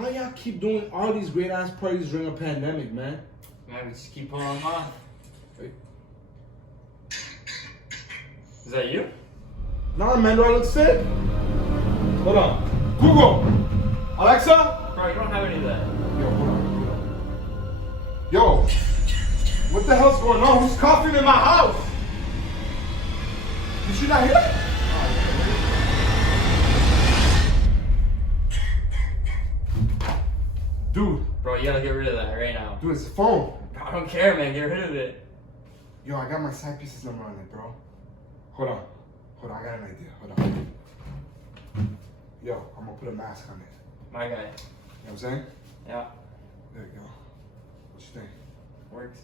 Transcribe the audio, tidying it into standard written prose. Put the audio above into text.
How y'all keep doing all these great ass parties during a pandemic, man? Man, we just keep pulling them off. Wait. Is that you? Nah, man, do I look sick? Hold on. Google! Alexa? Bro, you don't have any of that. Yo, hold on. Yo, what the hell's going on? Who's coughing in my house? Did you not hear that? Dude, Bro, you gotta get rid of that right now. dude, it's the phone. I don't care, man. Get rid of it. Yo, I got my side pieces number on it, bro. Hold on, I got an idea. Hold on. Yo, I'm gonna put a mask on it. My guy. You know what I'm saying? Yeah. There you go. What you think? Works.